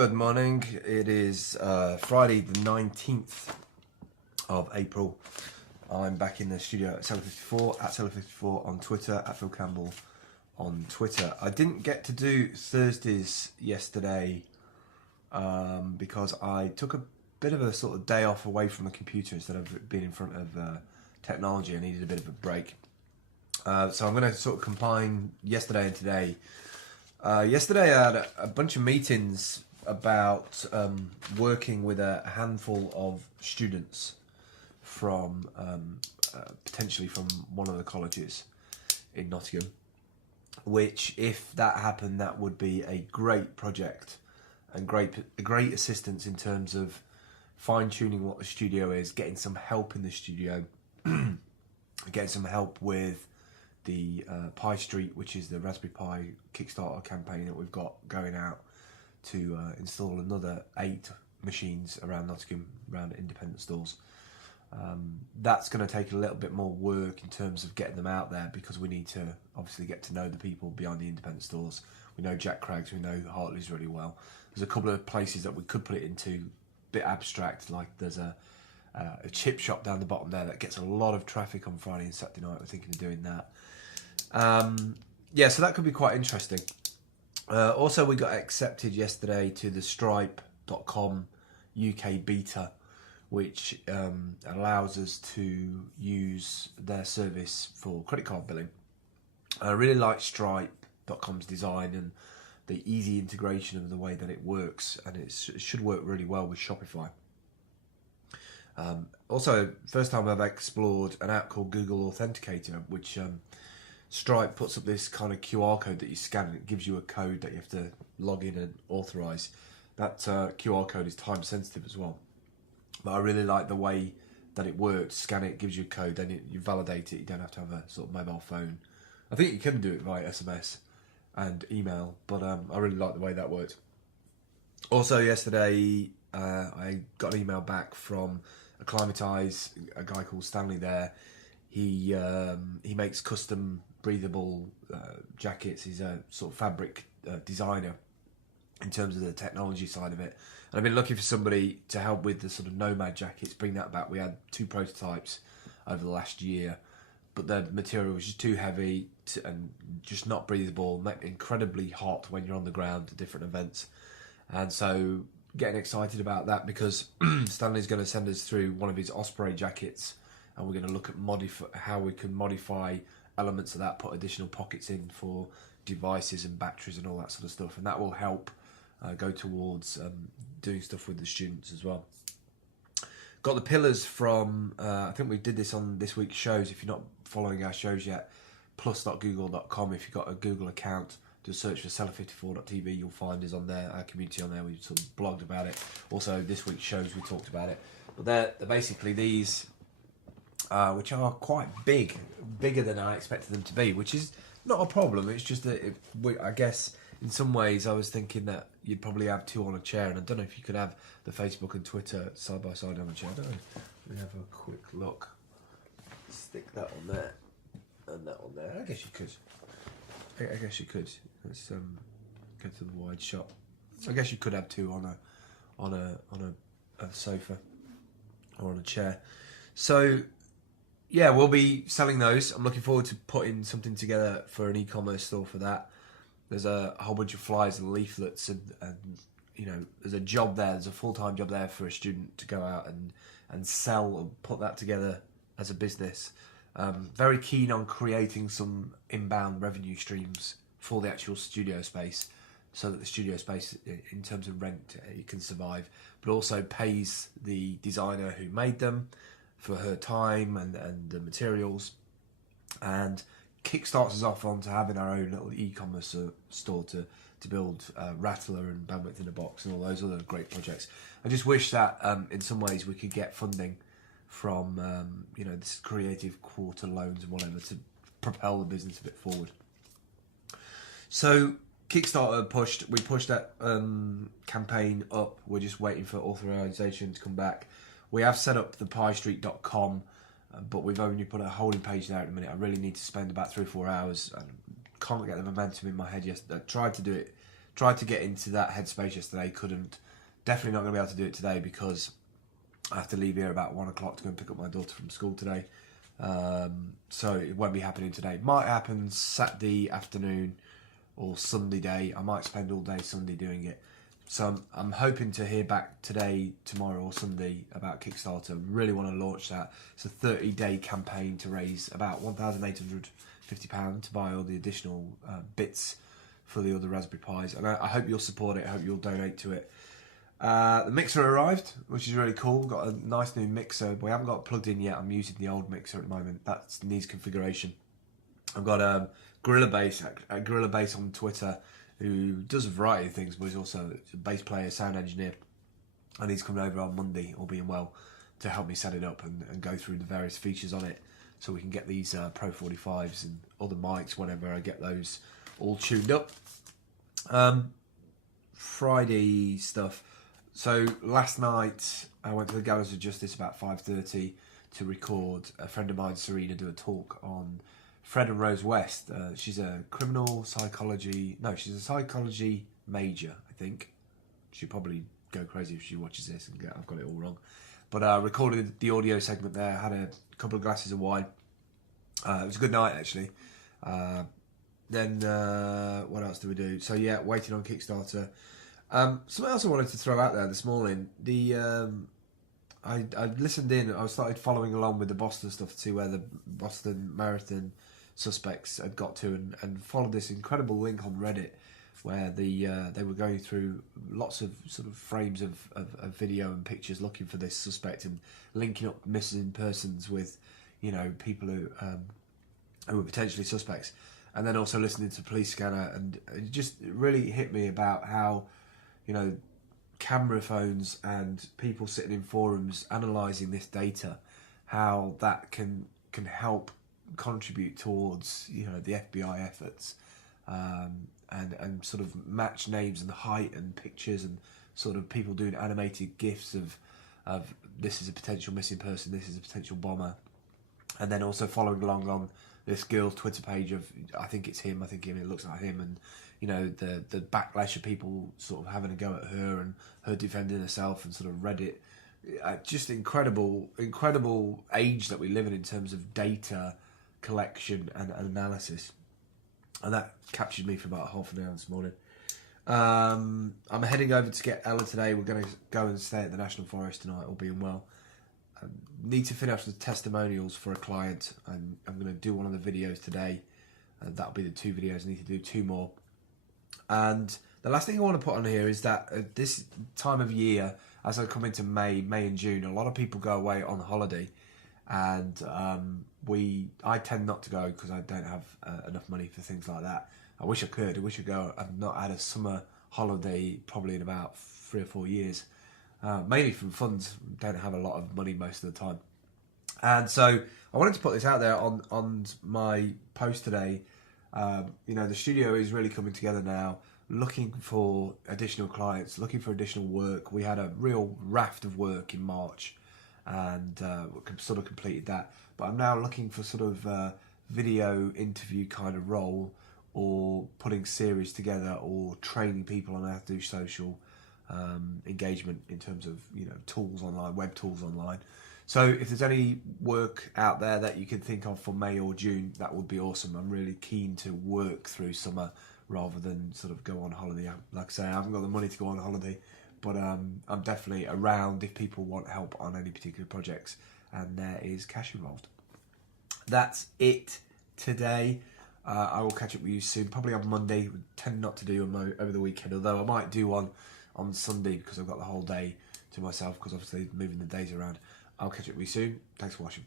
Good morning. It is Friday the 19th of April. I'm back in the studio at Cellar54, at Cellar54 on Twitter, at Phil Campbell on Twitter. I didn't get to do Thursdays yesterday because I took a bit of a sort of day off away from the computer instead of being in front of technology. I needed a bit of a break. So I'm going to sort of combine yesterday and today. Yesterday I had a bunch of meetings about working with a handful of students from potentially from one of the colleges in Nottingham, which, if that happened, that would be a great project and great assistance in terms of fine-tuning what the studio is, getting some help in the studio, getting some help with the Pi Street, which is the Raspberry Pi Kickstarter campaign that we've got going out to install another 8 machines around Nottingham, around independent stores. That's going to take a little bit more work in terms of getting them out there, because we need to obviously get to know the people behind the independent stores. We know Jack Craig's, we know Hartley's really well. There's a couple of places that we could put it into, a bit abstract, like there's a chip shop down the bottom there that gets a lot of traffic on Friday and Saturday night. We're thinking of doing that. Yeah, so that could be quite interesting. Also, we got accepted yesterday to the stripe.com UK beta, which allows us to use their service for credit card billing. I really like stripe.com's design and the easy integration of the way that it works, and it should work really well with Shopify. Also, first time I've explored an app called Google Authenticator, which Stripe puts up this kind of QR code that you scan, and it gives you a code that you have to log in and authorise. That QR code is time sensitive as well. But I really like the way that it works. Scan it, gives you a code, then you validate it. You don't have to have a sort of mobile phone. I think you can do it via SMS and email, but I really like the way that worked. Also yesterday, I got an email back from Acclimatize, a guy called Stanley there. He makes custom breathable jackets. He's a sort of fabric designer in terms of the technology side of it. And I've been looking for somebody to help with the sort of nomad jackets, bring that back. We had 2 prototypes over the last year, but the material was just too heavy and just not breathable, incredibly hot when you're on the ground at different events. And so getting excited about that, because Stanley's going to send us through one of his Osprey jackets, and we're going to look at how we can modify elements of that, put additional pockets in for devices and batteries and all that sort of stuff, and that will help go towards doing stuff with the students as well. Got the pillars from, I think we did this on this week's shows. If you're not following our shows yet, plus.google.com. If you've got a Google account, do a search for cellar54.tv, you'll find us on there, our community on there. We've sort of blogged about it. Also, this week's shows, we talked about it. But they're basically these, which are quite bigger than I expected them to be, which is not a problem. It's just that, I guess, in some ways, I was thinking that you'd probably have 2 on a chair, and I don't know if you could have the Facebook and Twitter side by side on a chair. I don't know. Let me have a quick look. Stick that on there, and that on there. I guess you could. I guess you could. Let's go to the wide shot. I guess you could have 2 on a sofa or on a chair. So yeah, we'll be selling those. I'm looking forward to putting something together for an e-commerce store for that. There's a whole bunch of flyers and leaflets, and you know, there's a job there. There's a full-time job there for a student to go out and sell and put that together as a business. Very keen on creating some inbound revenue streams for the actual studio space, so that the studio space, in terms of rent, it can survive, but also pays the designer who made them for her time and the materials, and kickstarts us off onto having our own little e-commerce store to build Rattler and Bandwidth in a Box and all those other great projects. I just wish that in some ways we could get funding from this creative quarter loans and whatever to propel the business a bit forward. So Kickstarter we pushed that campaign up. We're just waiting for authorization to come back. We have set up the piestreet.com, but we've only put a holding page there at the minute. I really need to spend about 3 or 4 hours. I can't get the momentum in my head yesterday. I tried to do it Tried to get into that headspace yesterday, couldn't. Definitely not going to be able to do it today because I have to leave here about 1 o'clock to go and pick up my daughter from school today. So it won't be happening today. Might happen Saturday afternoon or Sunday day. I might spend all day Sunday doing it. So I'm hoping to hear back today, tomorrow or Sunday about Kickstarter. Really want to launch that. It's a 30-day campaign to raise about £1,850 to buy all the additional bits for the other Raspberry Pis. And I hope you'll support it. I hope you'll donate to it. The mixer arrived, which is really cool. Got a nice new mixer. We haven't got it plugged in yet. I'm using the old mixer at the moment. That needs configuration. I've got Gorilla Bass on Twitter, who does a variety of things, but he's also a bass player, sound engineer, and he's coming over on Monday, all being well, to help me set it up and go through the various features on it, so we can get these Pro 45s and other mics whenever I get those all tuned up. Friday stuff. So last night I went to the Gallows of Justice about 5:30 to record a friend of mine, Serena, do a talk on Fred and Rose West. She's a psychology major, I think. She'll probably go crazy if she watches this and I've got it all wrong. But I recorded the audio segment there, had a couple of glasses of wine. It was a good night, actually. Then what else do we do? So yeah, waiting on Kickstarter. Something else I wanted to throw out there this morning. I listened in. I started following along with the Boston stuff to see where the Boston Marathon suspects had got to, and followed this incredible link on Reddit where they were going through lots of sort of frames of video and pictures looking for this suspect and linking up missing persons with, you know, people who were potentially suspects, and then also listening to Police Scanner, and it just really hit me about how, you know, camera phones and people sitting in forums analysing this data, how that can help contribute towards, you know, the FBI efforts, and sort of match names and height and pictures and sort of people doing animated GIFs of this is a potential missing person, this is a potential bomber, and then also following along on this girl's Twitter page of I think it's him, it looks like him, and you know the backlash of people sort of having a go at her and her defending herself, and sort of Reddit, just incredible age that we live in terms of data collection and analysis, and that captured me for about half an hour this morning. I'm heading over to get Ella today. We're going to go and stay at the National Forest tonight, all being well. Need to finish the testimonials for a client, and I'm going to do one of the videos today. That'll be the 2 videos. I need to do 2 more. And the last thing I want to put on here is that at this time of year, as I come into May and June, a lot of people go away on holiday, and I tend not to go because I don't have enough money for things like that. I wish I could. I wish I could go. I've not had a summer holiday probably in about 3 or 4 years. Mainly from funds, don't have a lot of money most of the time. And so I wanted to put this out there on my post today. You know, the studio is really coming together now, looking for additional clients, looking for additional work. We had a real raft of work in March, and sort of completed that. But I'm now looking for sort of video interview kind of role, or putting series together, or training people on how to do social engagement in terms of, you know, tools online, web tools online. So if there's any work out there that you can think of for May or June, that would be awesome. I'm really keen to work through summer rather than sort of go on holiday. Like I say, I haven't got the money to go on holiday, but I'm definitely around if people want help on any particular projects, and there is cash involved. That's it today. I will catch up with you soon, probably on Monday. We tend not to do them over the weekend, although I might do one on Sunday because I've got the whole day to myself, because obviously moving the days around. I'll catch up with you soon. Thanks for watching.